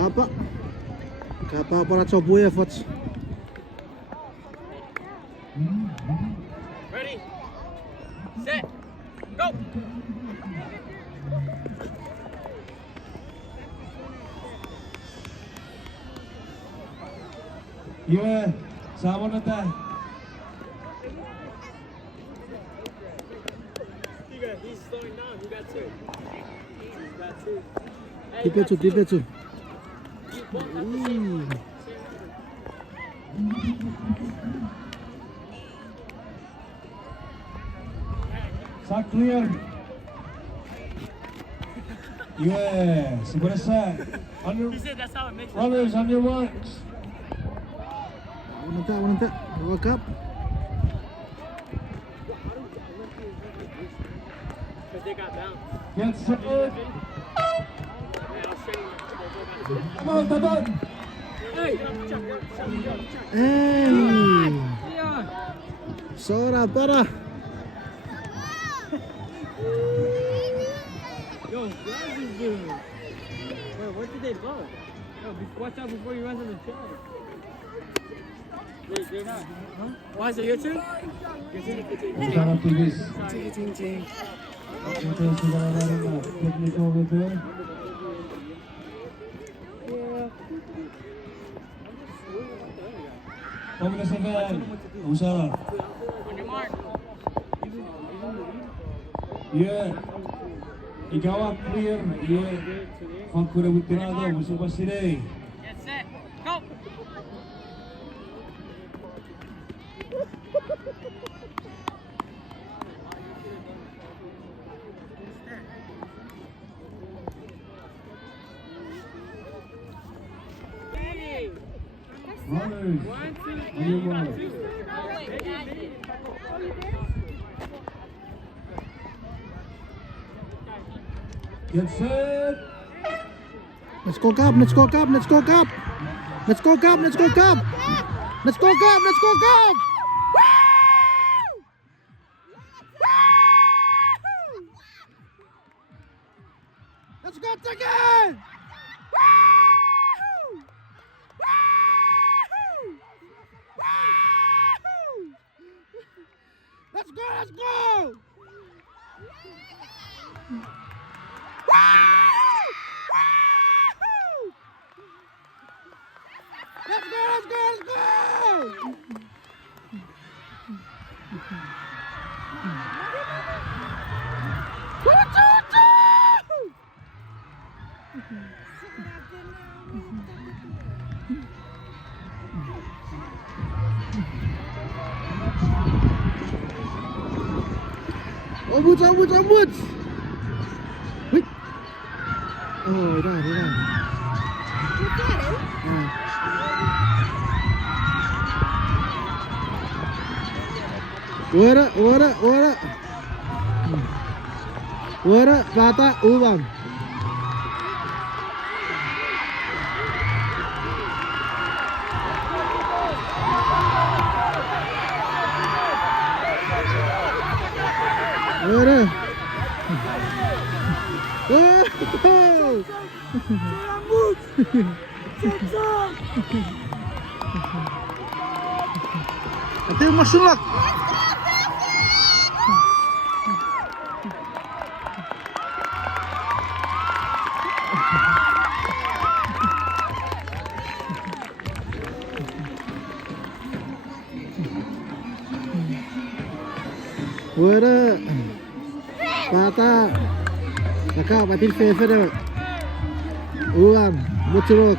Kappa para Chobuye efforts. Ready, set, go! Yeah, sama na tayo. He's slowing down. You got two. He's got two. Hey, Dipetu. You both have the same one. Shot clear. Yeah, segura set. He said that's how it makes it. Runners on your marks. Wananta. World Cup. Because they got bounced. Get set. Yeah, I'll show you. Come on, Taban. Hey! Hey. Sora para. Yo, what is doing? Bro, what did they blow? Yo, watch out before you run to the track. They're not. Huh? Why is it your turn? Sarap tilis. Ting. Ito sigara na rin na. Technical repair. Pamela Sagan. Usara. On your mark. Yeah. Ikaw clear. Yeah. Fangkura Witinado. Musuh Basile. Get set. Go! Hey! Runners. 1, 2, On your mark. Get set. Let's go Cup. Let's go again. Let's go. Let's go! Ombud! Wait. Oh, dah. Wara, bata, ubang. Wara. Wow! Ito yung masulak. Wara. Bata. Kakak, patin favor. Uang, mucuruk.